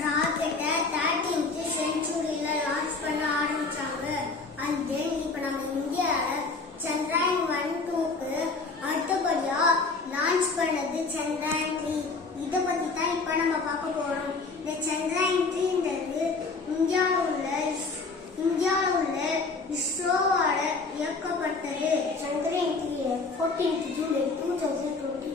ராக்கெட்டை 13th செஞ்சுரியில launch பண்ண ஆரம்பிச்சாங்க. அண்ட் தென் இப்போ நம்ம இந்தியாவில் சந்திராயன் 1-2க்கு அடுத்தபடியா லான்ச் பண்ணது சந்திராயன் 3. இதை பத்தி தான் இப்போ நம்ம பார்க்க போறோம். இந்த சந்திராயன் 3ன்றது இந்தியாவில் உள்ள இஸ்ரோவால இயக்கப்பட்டது. Chandrayaan 3 14th July 2020